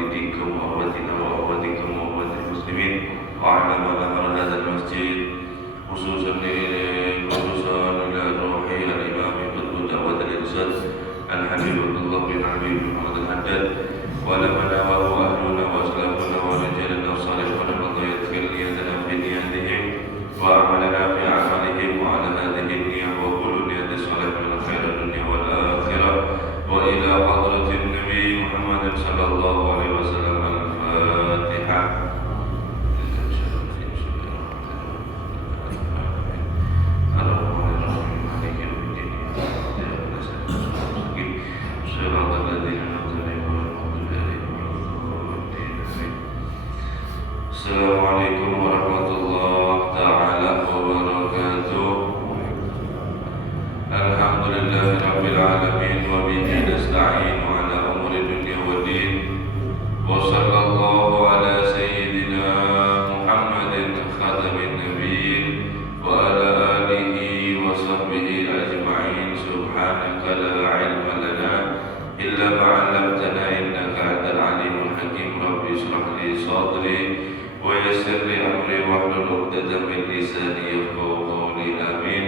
والديكم وأخواتنا وأخواتكم وأخوات المسلمين وعلى من أمر هذا المسجد خصوصا إلى روح الإمام قطب دعوة الإرشاد الحبيب عبد الله بن حبيب محمد الحداد ولمنا وهو أهلنا وأسلافنا ورجالنا الصالحون الله يدخل نيتنا في نياتهم وأعمالنا في أعمالهم وعلى هذه النية وكل نية صالح من خير الدنيا والآخرة وإلى حضرة النبي محمد صلى الله عليه وسلم. الفاتحة. Assalamualaikum warahmatullahi ta'ala wabarakatuh. Alhamdulillahi rabbil alamin wa bihi nasta'inu ala umuri dunya wa din wa sallallahu ala sayyidina Muhammadin khatamin nabiyyin wa ala alihi wa sahbihi ajma'in. Subhanaka la ilma lana illa ma 'allamtana innaka antal alimul hakim. Rabbi shrah li sadri wa yassir li amri wahlul 'uqdatam min lisani yafqahu qawli. Amin.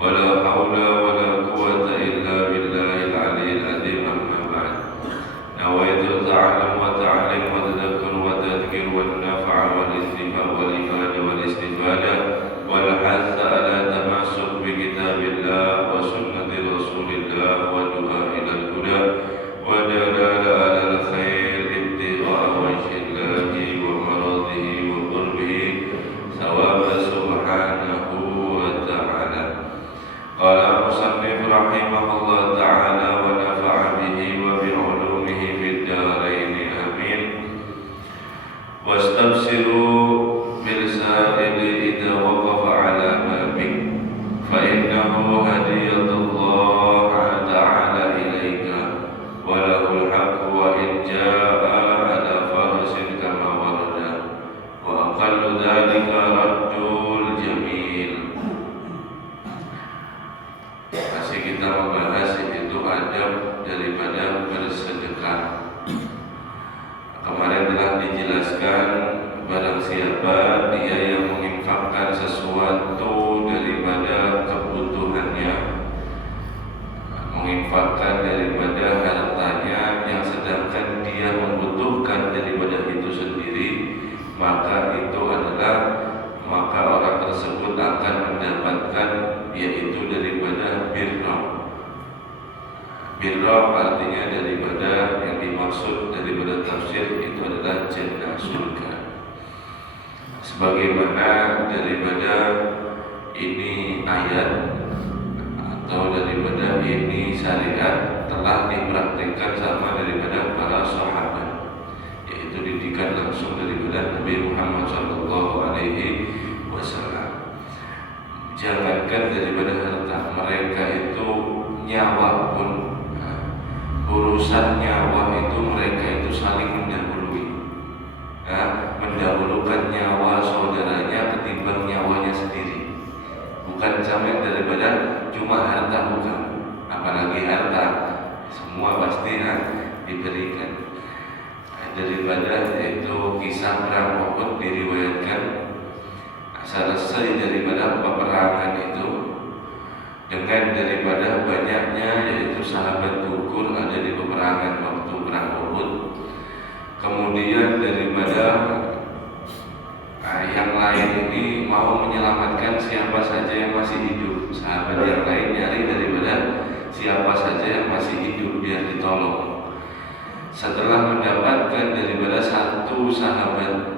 Wala haula wala quwwata illa billahil aliyyil azim. Amma ba'd. Nawaitu ta'allam wa ta'alim wa tadhakkur wa tadhkir wa nafa'a wal istifaa wal ifada wal istifada wal hatha ala tamassuk bi kitabillah wa sunnati rasulillah wa du'a ila al-huda wa dalala ala al-khair ibtigha'a wajhillahi wa maradihi wa qurbihi thawaba subhanahu wa ta'ala. Qala musannif rahimahullah ta'ala wa nafa'a bihi wa bi'ulumihi fid darain. Amin. Wastabsiru bil sa'ili idza waqafa ala babik fa innahu hadiyatullah ta'ala ilayka wa lahul haqq wa in jaa'a ala farasin kama warada wa aqallu dhalika raddul jamil. Masih kita membahas itu adab daripada bersedekah. Kemarin telah dijelaskan barang siapa dia yang menginfakkan sesuatu daripada kebutuhannya, menginfakkan daripada hartanya yang sedangkan dia membutuhkan daripada itu sendiri, maka itu adalah orang tersebut akan mendapatkan yaitu daripada birra. Birra artinya daripada yang dimaksud daripada tafsir itu adalah jannah, surga. Sebagaimana daripada ini ayat atau daripada ini syariat telah dipraktikkan sama daripada para sahabat, yaitu didikan langsung daripada Nabi Muhammad sallallahu alaihi wasallam. Jangankan daripada harta, mereka itu nyawa pun, urusan nyawa itu mereka itu saling mendahului, mendahulukan nyawa saudaranya ketimbang nyawanya sendiri. Bukan sampai daripada cuma harta, bukan, apalagi harta semua pasti diberikan. Daripada itu kisah perang Uhud diriwayatkan, selesai daripada peperangan itu dengan daripada banyaknya yaitu sahabat gugur ada di peperangan waktu perang Uhud. Kemudian daripada yang lain ini mau menyelamatkan siapa saja yang masih hidup. Sahabat yang lain nyari daripada siapa saja yang masih hidup biar ditolong. Setelah mendapatkan daripada satu sahabat,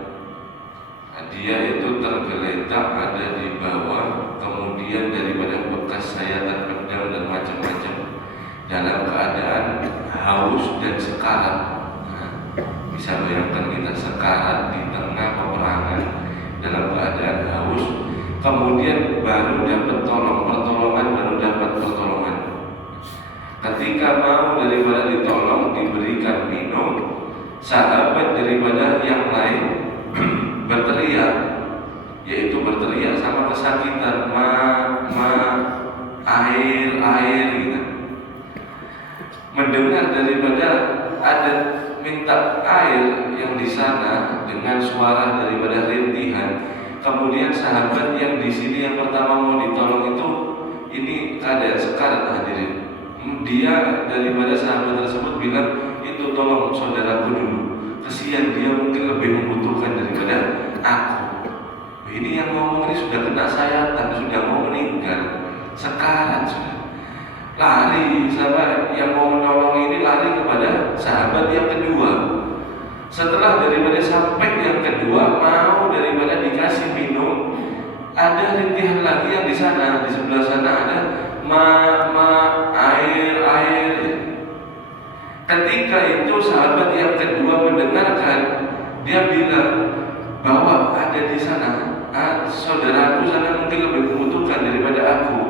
dia itu tergeletak ada di bawah, kemudian daripada bekas sayatan pedang dan macam-macam, dalam keadaan haus dan sekarat. Bisa bayangkan kita sekarat di tengah peperangan dalam keadaan haus, kemudian baru dapat pertolongan baru dapat pertolongan. Ketika mau daripada ditolong diberikan minum, sahabat daripada yang lain berteriak, yaitu berteriak sama kesakitan, air gitu. Mendengar daripada ada minta air, dengan suara daripada rintihan. Kemudian sahabat yang di sini yang pertama mau ditolong itu ini keadaan sekarat hadirin. Dia daripada sahabat tersebut bilang, itu tolong saudaraku dulu, kesian dia mungkin lebih membutuhkan daripada aku. Ini yang ngomong ini sudah kena sayatan, sudah mau meninggal, sekarat sudah. Lari sahabat yang mau menolong ini lari kepada sahabat yang kedua. Setelah daripada sampai yang kedua, mau daripada dikasih minum, ada rintihan lagi yang di sana, di sebelah sana ada air. Ketika itu sahabat yang kedua mendengarkan, dia bilang bahwa ada di sana saudaraku sana mungkin lebih membutuhkan daripada aku,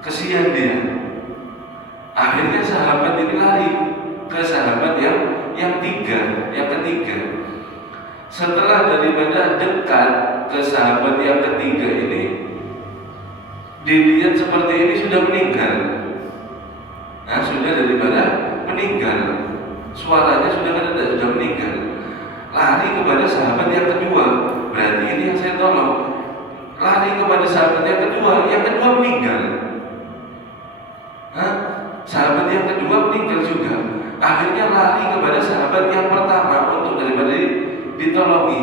kesian dia. Akhirnya sahabat ini lari ke sahabat yang ketiga. Setelah daripada dekat ke sahabat yang ketiga ini, dilihat seperti ini sudah meninggal. Sudah daripada meninggal, suaranya sudah ada, sudah meninggal. Lari kepada sahabat yang kedua, berarti ini yang saya tolong. Lari kepada sahabat yang kedua meninggal. Sahabat yang kedua meninggal juga. Akhirnya lari kepada sahabat yang pertama untuk daripada ditolongi.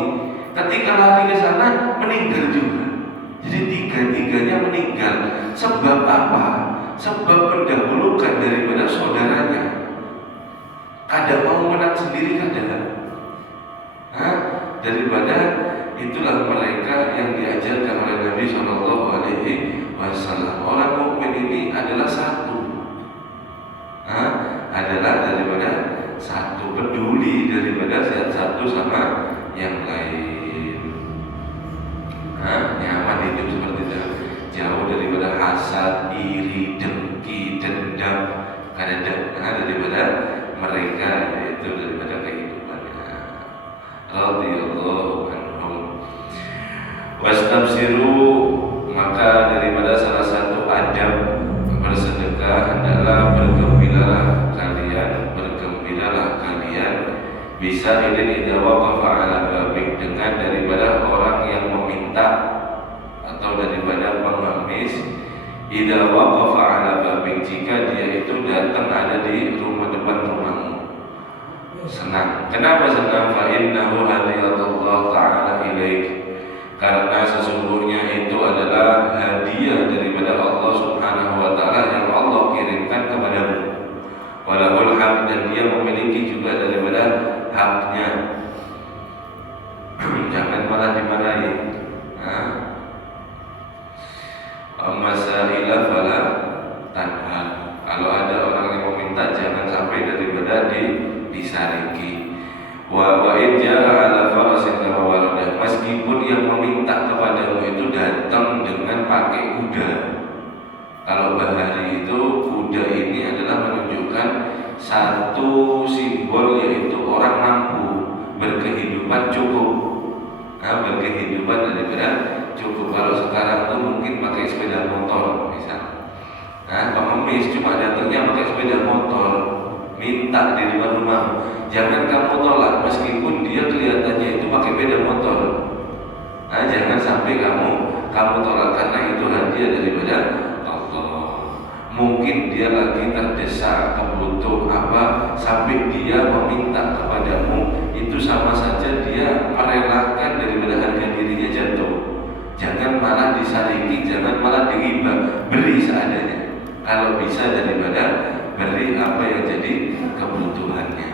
Ketika lari ke sana meninggal juga. Jadi tiga-tiganya meninggal. Sebab apa? Sebab mendahulukan daripada saudaranya. Kadang mau menang sendiri kadang. Daripada itulah mereka yang diajarkan oleh Nabi Shallallahu Alaihi Wasallam. Orang mukmin ini adalah satu. Adalah daripada satu, peduli daripada satu sama yang lain. Nyaman hidup seperti itu, jauh daripada hasad, iri, dengki, dendam, daripada mereka, yaitu daripada kehidupannya. Radhiyallahu anhum. Wastabsiru, maka daripada salah satu adab bersedekah adalah bergembiralah kalian bisa idin idza waqafa ala babik, dengan daripada orang yang meminta atau daripada pengemis, idza waqafa ala babik, jika dia itu datang ada di rumah depan rumahmu. Senang. Kenapa senang? Fa innahu hadiyatullah ta'ala ilaik, karena sesungguhnya itu adalah hadiah daripada Allah Subhanahu wa taala yang Allah kirimkan kepadamu. Walahul haq, dan dia memiliki juga daripada haknya. Jangan malah dimarahi. Masaila fala tanhar. Kalau ada orang yang meminta, jangan sampai daripada disariki. Wa in jaa ala farasin kama warada, meskipun yang meminta kepadamu itu datang dengan pakai kuda. Kalau bahari itu, kuda ini adalah menunjukkan satu simbol, yaitu orang mampu berkehidupan cukup. Berkehidupan daripada cukup. Kalau sekarang itu mungkin pakai sepeda motor misal. Pengemis cuma datangnya pakai sepeda motor, minta di depan rumah. Jangan kamu tolak meskipun dia kelihatannya itu pakai sepeda motor. Jangan sampai kamu tolak, karena itu hadiah daripada Allah. Mungkin dia lagi terdesak, kebutuh sampai dia meminta kepadamu, itu sama saja dia merelakan daripada harga dirinya jatuh. Jangan malah disariki, jangan malah diribah, beri seadanya. Kalau bisa daripada beri apa yang jadi kebutuhannya.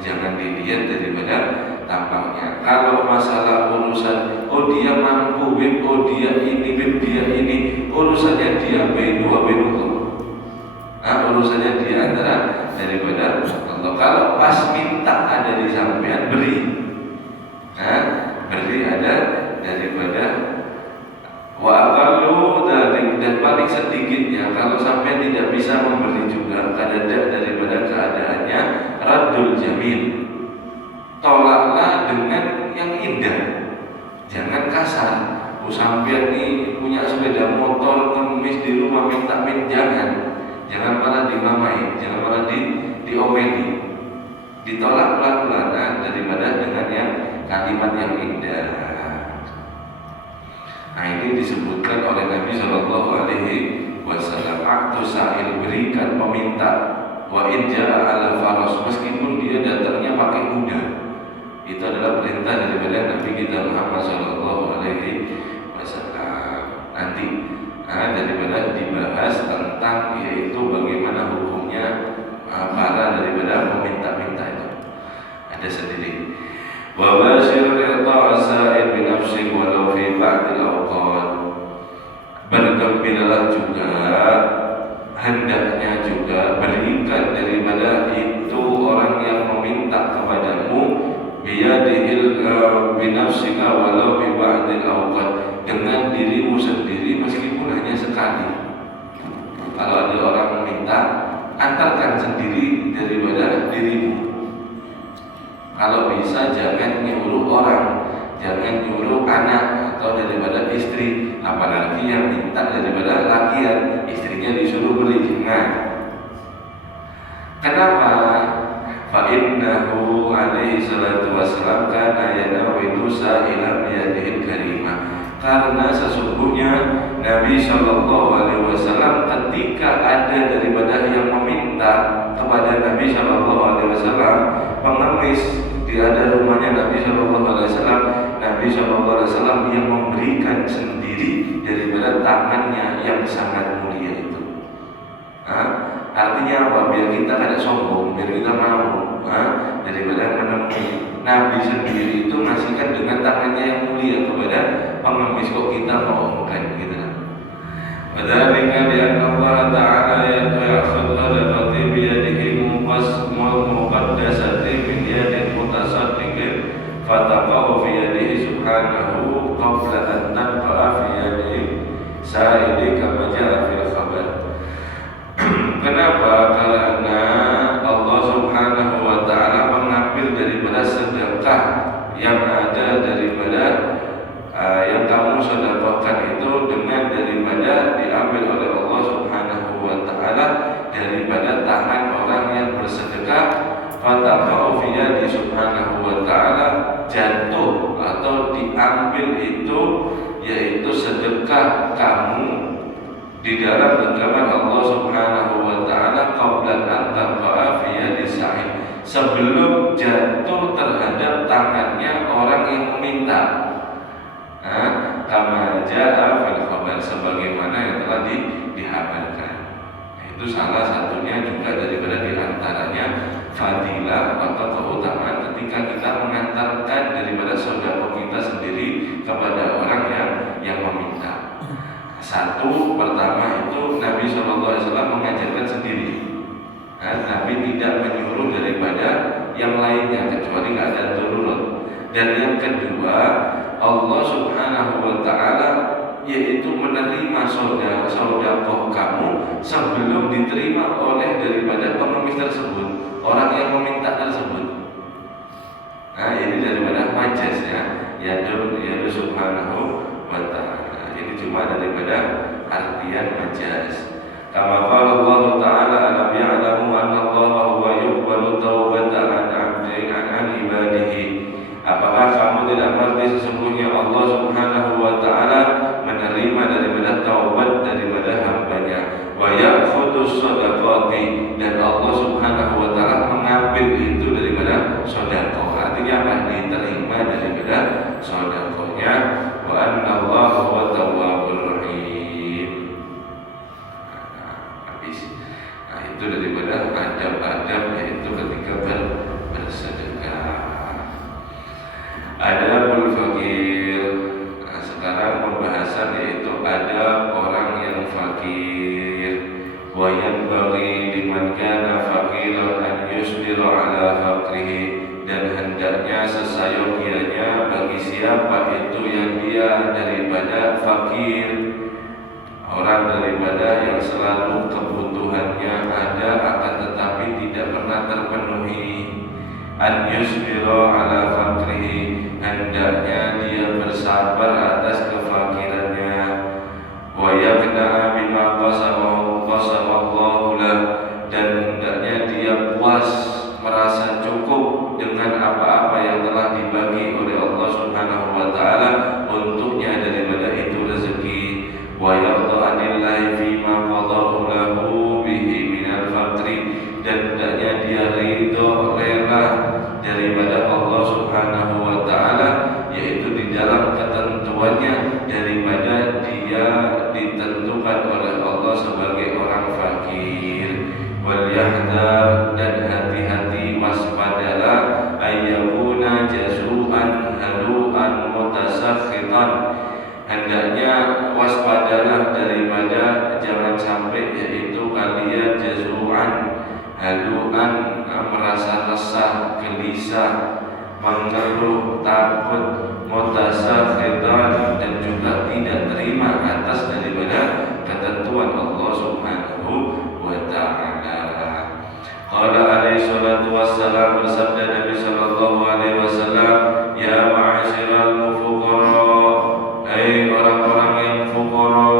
Jangan dilihat daripada tampaknya. Kalau masalah urusan, dia mampu, dia ini, urusannya dia bainu wa bainullah. Urusannya dia antara daripada Allah. Kalau pas minta ada di sampaian, beri. Beri ada daripada wa aqallu dan paling sedikitnya kalau sampai tidak bisa memberi juga, kadang daripada keadaannya raddul jamil, tolaklah dengan yang indah, jangan kasar. Sampean nih punya sepeda motor, kemis di rumah minta jangan malah dimamai, jangan malah diomeli, ditolak pelan-pelan. daripada dengan yang kalimat yang indah. Nah, ini disebutkan oleh Nabi Shallallahu Alaihi Wasallam, aktu sa'il, berikan peminta, wa in ja'a ala faras, meskipun dia datangnya pakai kuda. Itu adalah perintah daripada Nabi kita Muhammad Shallallahu Alaihi Wasallam. Nanti daripada dibahas tentang yaitu bagaimana hukumnya para daripada peminta-minta itu ada sendiri. Wa bashir irta'a sa'il bi nafsik walau fi ba'dil awqat, bergembiralah juga, hendaknya juga berikan daripada itu orang yang meminta kepadamu biyadihil binafsika walau bi ba'dil awqat, dengan dirimu sendiri meskipun hanya sekali. Kalau ada orang meminta, antarkan sendiri daripada dirimu. Kalau bisa jangan nyuruh orang, jangan nyuruh anak atau daripada istri, apalagi yang minta daripada lakian, istrinya disuruh beri, jangan. Kenapa? Fa'innahu alaihi salatu wassalam kana yanawidu sa'ilam biyadihil karimah, karena sesungguhnya Nabi Shallallahu Alaihi Wasallam ketika ada daripada yang meminta kepada Nabi Shallallahu Alaihi Wasallam pengemis di ada rumahnya Nabi Shallallahu Alaihi Wasallam, Nabi Shallallahu Alaihi Wasallam yang memberikan sendiri daripada tangannya yang sangat mulia itu. Artinya apa? Biar kita tidak sombong, biar kita mau daripada menemui Nabi sendiri itu ngasihkan dengan tangannya yang mulia kepada pengemis, kok kita mau bukan gitu kan? Padahal lianna Allah Ta'ala ya'khudh hadaqati biyadihi muqaddasati min yadin mutasaddiqin fataqahu fi yadihi subhanahu qabla an tanqa'a fi yadihi sa'ili kama ja'a fil khabar. Kenapa? Karena Allah Subhanahu wa Ta'ala mengambil daripada sedekah yang ada daripada yang kamu sedekahkan itu dengan daripada diambil oleh Allah Subhanahu wa Ta'ala daripada tangan orang yang bersedekah. Fataqa'u fi yadi Subhanahu wa Ta'ala, jatuh atau diambil itu yaitu sedekah kamu di dalam genggaman Allah Subhanahu wa Ta'ala qabla an tanqa'a fi yadi sa'il, sebelum jatuh terhadap tangannya orang yang meminta. Kama ja'a fil khabar, sebagaimana yang telah dihabarkan. Itu salah satunya juga daripada diantaranya fadilah atau keutamaan ketika kita mengantarkan daripada saudara kita sendiri kepada orang yang meminta. Satu, pertama itu Nabi SAW mengajarkan sendiri. Nabi tidak menyuruh daripada yang lainnya kecuali keadaan darurat. Dan yang kedua, Allah Subhanahu wa Ta'ala yaitu menerima sedekah kamu sebelum diterima oleh daripada pengemis tersebut, orang yang meminta tersebut. Ini daripada majasnya yadu Subhanahu wa Ta'ala. Ini cuma daripada artian majaz. Kama qala Allah Ta'ala alam ya'lamu anna Allah huwa yuqbalu taubata an 'abdihi an ibadihi. Apakah kamu tidak mengerti sesungguhnya Allah Subhanahu wa Ta'ala menerima daripada taubat daripada hambanya, wa ya'khudhu shadaqati, dan Allah Subhanahu wa Ta'ala mengambil itu daripada sedekah. Artinya apa? Diterima daripada sedekahnya. Wa anna Allah huwa tawwabur rahim. Habis. Itu daripada adab-adab yaitu ketika bersedekah. Adabul fakir. Sekarang pembahasan yaitu ada orang yang fakir. Wa yanbaghi liman kana faqiran an yusbira ala faqrihi, dan hendaknya sesayogianya bagi siapa itu yang dia daripada fakir, orang daripada yang selalu kebutuhannya ada akan tetapi tidak pernah terpenuhi, an yusbira ala faqrihi, hendaknya dia bersabar atas kefakirannya, wa yaqna'a bima qasamallahu lahu, dan hendaknya dia puas merasa cukup dengan apa-apa ridho rela daripada Allah Subhanahu wa taala, yaitu di dalam ketentuannya daripada dia ditentukan oleh Allah sebagai orang fakir. Wal yahdar, dan hati-hati waspadalah ayyakuna jazu'an halu'an mutasakhitan, hendaknya waspadalah daripada jangan sampai yaitu kalian jazu'an halu'an, merasa resah, gelisah, mengeluh, takut, mutasakhitan, dan juga tidak terima atas daripada ketentuan Allah Subhanahu wa ta'ala. Qala alaihi salatu wassalam, bersabda Nabi sallallahu alaihi wasallam, ya ma'asyiral fuqara, hai orang-orang yang fuqara,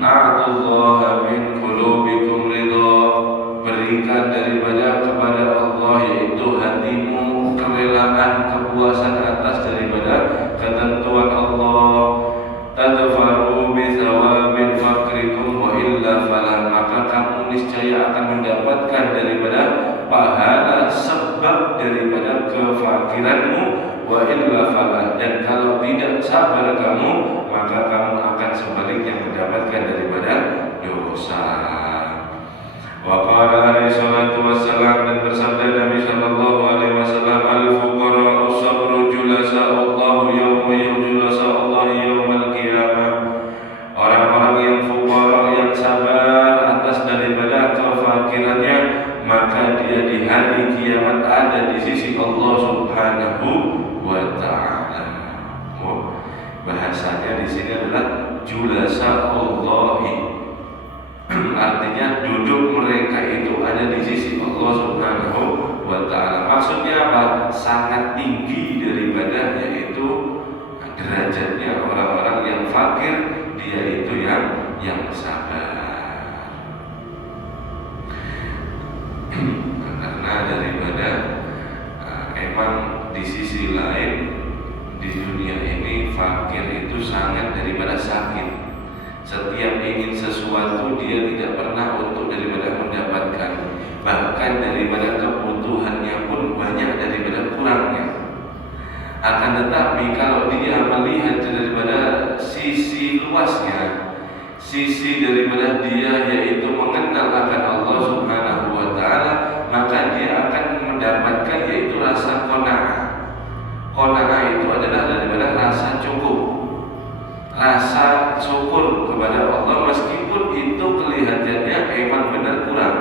a'tullaha min qulubikum ridha, berikan daripada kepada Allah yaitu hatimu kerelaan, kepuasan atas daripada ketentuan Allah. Tadfaru bi thawabil fakrikum wa illa falah, maka kamu niscaya akan mendapatkan daripada pahala sebab daripada kefakiranmu, wa illa falah, dan kalau tidak sabar kamu maka kamu akan sebaliknya mendapatkan daripada dosa. Wa qala alaihi salatu wassalam, dan bersabda Nabi sallallahu alaihi wasallam, al fuqara sabru julasa'allahu yawma yujulasa'allahu yawmal qiyamah, orang-orang yang fuqara yang sabar atas daripada kefakirannya, maka dia di hari kiamat ada di sisi Allah Subhanahu wa ta'ala. Bahasanya di sini adalah julasa'allahi, artinya duduk mereka itu ada di sisi Allah Subhanahu wa ta'ala. Maksudnya apa? Sangat tinggi daripada yaitu derajatnya orang-orang yang fakir, dia itu yang sabar. Karena daripada emang di sisi lain di dunia ini fakir itu sangat daripada sakit. Setiap ingin sesuatu dia tidak pernah untuk daripada mendapatkan, bahkan daripada kebutuhannya pun banyak daripada kurangnya. Akan tetapi kalau dia melihat daripada sisi luasnya, sisi daripada dia yaitu mengenal akan Allah Subhanahu wa ta'ala, maka dia akan mendapatkan yaitu rasa qanaah. Qanaah itu adalah daripada rasa cukup, rasa syukur kepada Allah, meskipun itu kelihatannya emang benar kurang,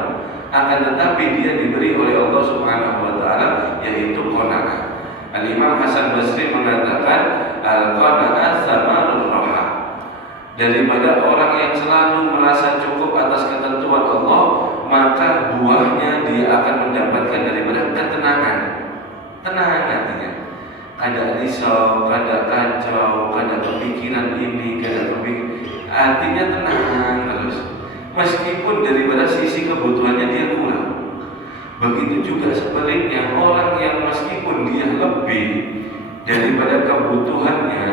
akan tetapi dia diberi oleh Allah Subhanahu wa ta'ala yaitu qanaah. Al-Imam Hasan Basri mengatakan al-qanaah samarur raha, daripada orang yang selalu merasa cukup atas ketentuan Allah, maka buahnya dia akan mendapatkan daripada ketenangan. Tenang hatinya, kada risau, kada kacau, kada kepikiran ini, kada kepikiran, artinya tenang terus, meskipun daripada sisi kebutuhannya dia kurang. Begitu juga sebaliknya, orang yang meskipun dia lebih daripada kebutuhannya,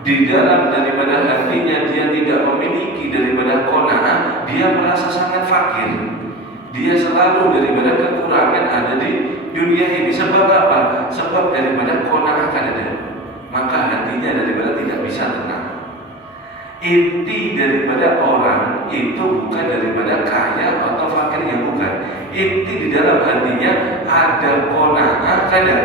di dalam daripada hatinya dia tidak memiliki daripada qanaah, dia merasa sangat fakir. Dia selalu daripada kekurangan ada di dunia ini. Sebab apa? Sebab daripada qanaah ada, maka hatinya daripada tidak bisa tenang. Inti daripada orang itu bukan daripada kaya atau fakir, yang bukan. Inti di dalam hatinya ada qanaah kada.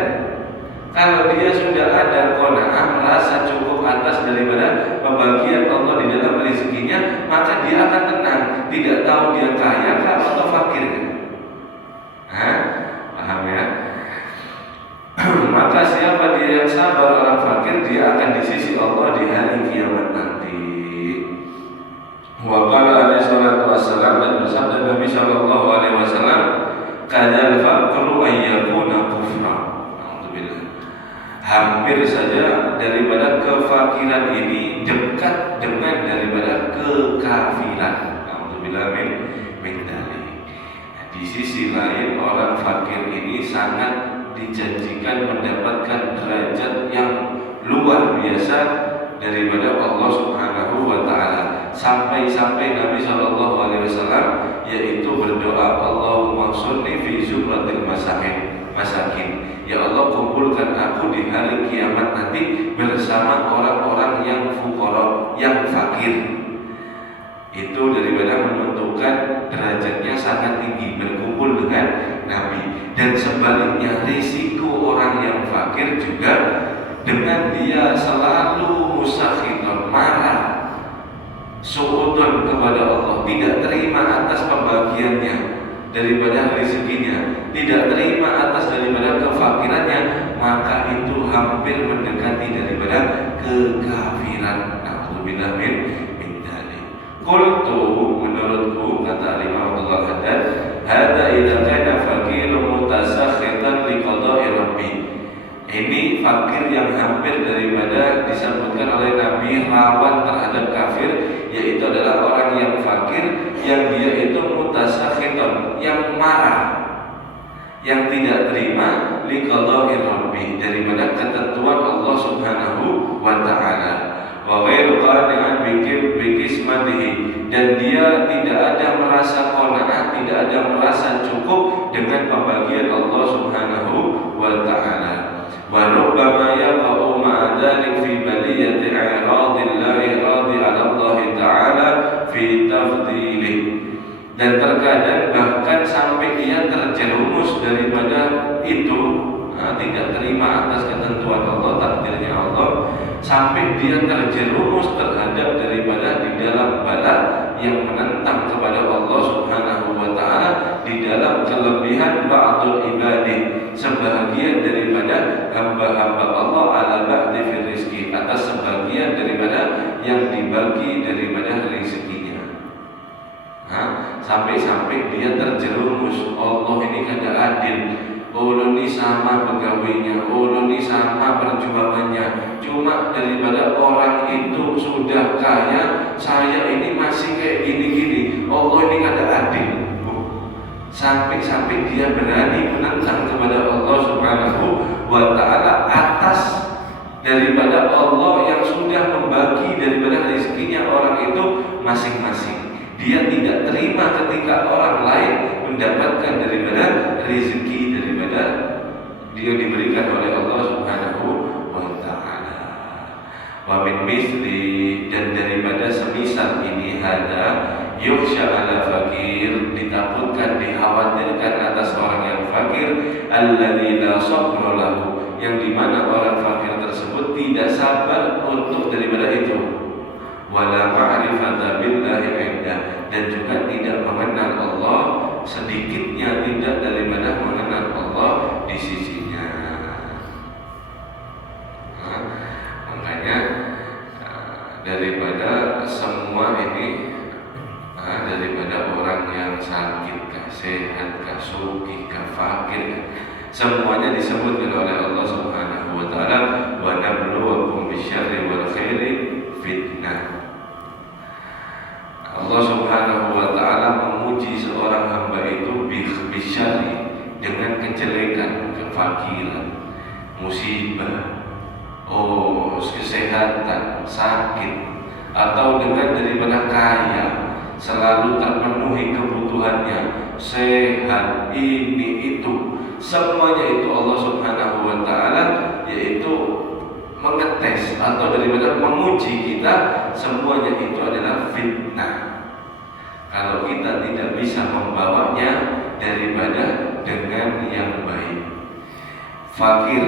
Kalau dia sudah ada qanaah, merasa cukup atas daripada pembagian Allah di dalam rezekinya, maka dia akan tenang, tidak tahu dia kaya atau fakir. Paham ya? Maka siapa dia yang sabar orang fakir, dia akan di sisi Allah di hari kiamat nanti. Wa qala alaihi salatu wassalam, dan bersabda Nabi sallallahu alaihi wasallam, kadzal faqru ayyakuna kufra. Alhamdulillah. Hampir saja daripada kefakiran ini dekat dengan daripada kekafiran. Alhamdulillah min dzalik. Di sisi lain, orang fakir ini sangat dijanjikan mendapatkan derajat yang luar biasa daripada Allah Subhanahu wa ta'ala. Sampai-sampai Nabi sallallahu alaihi wasallam yaitu berdoa, Allahumma sholli kiamat nanti bersama orang-orang yang fuqara, yang fakir. Itu daripada menentukan derajatnya sangat tinggi berkumpul dengan Nabi. Dan sebaliknya risiko orang yang fakir juga dengan dia selalu musakhiton, marah, suudon kepada Allah, tidak terima atas pembagiannya daripada rezekinya, tidak terima atas daripada kefakirannya, maka itu hampir mendekati daripada kekafiran. Na'udzubillah min dzalik. Qultu, menurutku, kata Imam Abdullah Haddad, hadza idza kana faqirun mutasakhitan liqada'i rabbi. Ini fakir yang hampir daripada disebutkan oleh Nabi rawan terhadap kafir, yaitu adalah orang yang fakir yang dia itu mutasakhiton, yang marah, yang tidak terima liqada'i rabbi, daripada ketentuan Allah Subhanahu wa taala. Wa ghairu qani'an bi qismatihi, dan dia tidak ada merasa qanaah, tidak ada merasa cukup dengan pembagian Allah Subhanahu wa taala. Wa rubbama yaqa'u ma'a dzalik fi baliyati i'radillahi radi 'ala Allah ta'ala fi tafdilih. Dan terkadang bahkan sampai dia terjerumus daripada itu, tidak terima atas ketentuan Allah, takdirnya Allah, sampai dia terjerumus terhadap daripada di dalam bala yang menentang kepada Allah Subhanahu wa taala, di dalam kelebihan ba'dul ibadi, sebahagian daripada hamba-hamba Allah ala ba'di fil rizki, atas sebagian daripada yang dibagi daripada rezekinya. Sampai-sampai dia terjerumus, Allah ini kada adil, Allah ini sama pegawainya, Allah ini sama perjuangannya, cuma daripada orang itu sudah kaya, saya ini masih kayak gini-gini, Allah ini kada adil. Sampai-sampai dia berani menentang kepada Allah Subhanahu wa taala atas daripada Allah yang sudah membagi daripada rezekinya orang itu masing-masing. Dia tidak terima ketika orang lain mendapatkan daripada rezeki daripada dia diberikan oleh Allah Subhanahu wa taala. Wa min misli, dan daripada semisal ini ada yukhsha ala fakir, ditakutkan, dikhawatirkan atas orang yang fakir, alladzi la sabra lahu, yang dimana orang fakir tersebut tidak sabar untuk daripada itu, wala ma'rifata billahi 'inda, dan juga tidak mengenal Allah, sedikitnya tidak daripada mengenal Allah di sisinya. Makanya daripada semua ini, daripada orang yang sakit, sehat, sugih, fakir, semuanya disebutkan oleh Allah Subhanahu wa taala, wa nabluwakum bisyarri wal khairi fitnah. Allah Subhanahu wa taala memuji seorang hamba itu bisyarri, dengan kejelekan, kefakiran, musibah, kesehatan, sakit, atau dengan daripada kaya, selalu terpenuhi kebutuhannya, sehat, ini itu, semuanya itu Allah Subhanahu wa taala yaitu mengetes atau daripada menguji kita, semuanya itu adalah fitnah. Kalau kita tidak bisa membawanya daripada dengan yang baik. Fakir,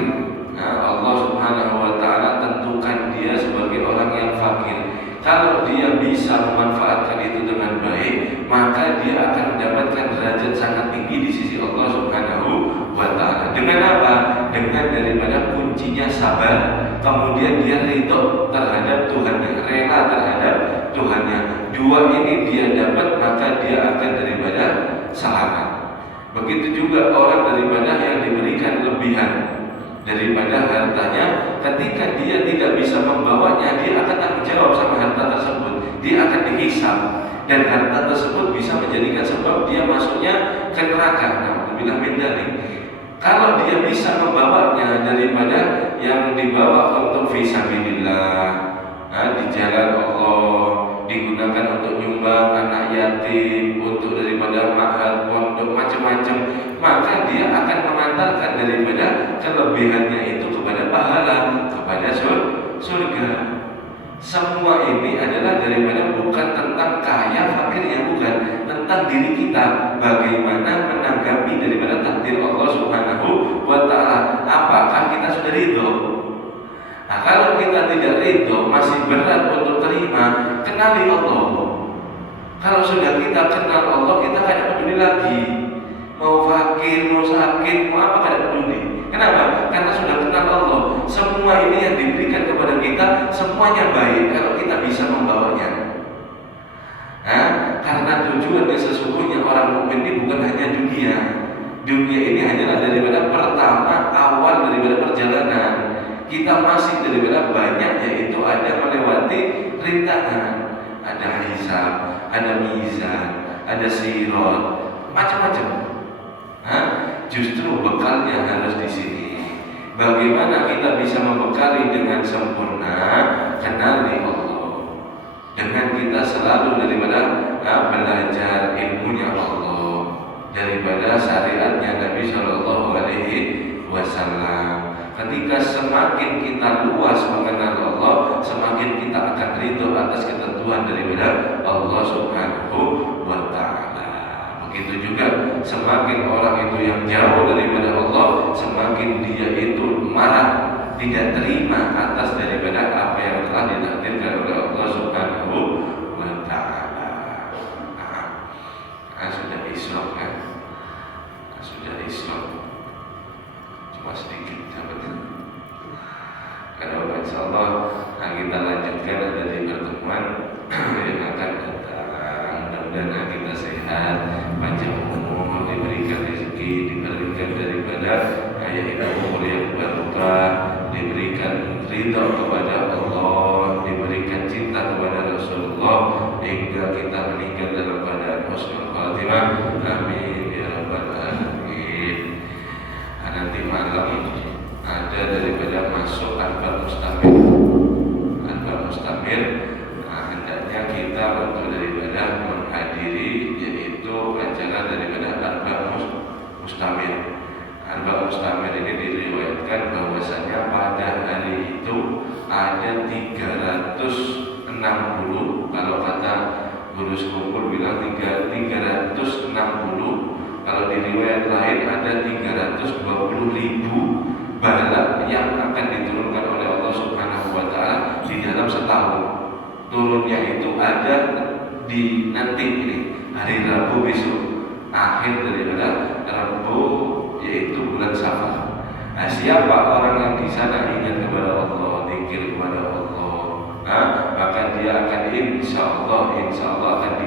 Allah Subhanahu wa taala tentukan dia sebagai orang yang fakir. Kalau dia bisa memanfaatkan itu dengan baik, maka dia akan mendapatkan derajat sangat tinggi di sisi Allah Subhanahu wa taala. Dengan apa? Dengan daripada kuncinya sabar, kemudian dia ridho terhadap Tuhannya, rela terhadap Tuhannya. Dua ini dia dapat, maka dia akan daripada selamat. Begitu juga orang daripada yang diberikan lebihan daripada hartanya, ketika dia tidak bisa membawanya, dia akan tanggung jawab sama harta tersebut, dia akan dihisab, dan harta tersebut bisa menjadikan sebab dia masuknya ke neraka. Na'udzubillah min dzalik. Kalau dia bisa membawanya daripada yang dibawa untuk fisabilillah, di jalan Allah, digunakan untuk nyumbang anak yatim, untuk daripada ma'had, pondok, macam-macam, maka dia akan mengantarkan daripada kelebihannya itu kepada pahala, kepada surga. Semua ini adalah daripada bukan tentang kaya fakirnya, bukan tentang diri kita, bagaimana menanggapi daripada takdir Allah Subhanahu wa Ta'ala. Apakah kita sudah ridho? Nah, kalau kita tidak ridho, masih berat untuk terima, kenali Allah. Kalau sudah kita kenal Allah, kita tidak peduli lagi. Mau fakir, mau sakit, mau apa tidak peduli. Kenapa? Karena sudah kenal Allah. Semua ini yang diberikan kepada kita, semuanya baik kalau kita bisa membawanya. Nah, karena tujuannya sesungguhnya orang mukmin ini bukan hanya dunia. Dunia ini hanyalah daripada pertama awal daripada perjalanan. Kita masih daripada banyak, yaitu ada melewati rintangan, ada hisab, ada mizan, ada sirat, macam-macam. Justru bekalnya harus di sini. Bagaimana kita bisa membekali dengan sempurna? Kenali Allah. Dengan kita selalu daripada belajar ilmunya Allah, daripada syariatnya Nabi Shallallahu Alaihi Wasallam. Ketika semakin kita luas mengenal Allah, semakin kita akan ridho atas ketentuan daripada Allah Subhanahu wa Ta'ala. Begitu juga semakin orang itu yang jauh daripada Allah, semakin dia itu marah, tidak terima atas daripada apa yang telah ditakdirkan oleh Allah Subhanahu wa Ta'ala. Sudah Isra kan? Sudah Isra. Cuma sedikit sahabat. Karena insyaallah kita lanjutkan dari pertemuan yang akan datang. Mudah-mudahan kita sehat, panjang umur, diberikan rezeki, diberikan daripada ayat umur yang barokah, diberikan ridha kepada Allah, diberikan cinta kepada Rasulullah, hingga kita meninggal dalam keadaan husnul khatimah. Amin ya rabbal alamin. Nanti malam ada daripada masuk Arba'ah Mustamir. Arba'ah Mustamir, hendaknya kita untuk daripada menghadiri, yaitu acara daripada Arba'ah Mustamir. Arba'ah Mustamir ini diriwayatkan bahwasanya pada hari itu ada 360, kalau kata guru sekumpul bilang 360. Kalau di riwayat lain ada 320.000 balak yang akan diturunkan oleh Allah Subhanahu wa Ta'ala di dalam setahun. Turunnya itu ada di nanti ini, hari Rabu besok, akhir daripada Rabu, yaitu bulan Safar. Nah, siapa orang yang di sana ingat kepada Allah, zikir kepada Allah, maka dia akan insya Allah akan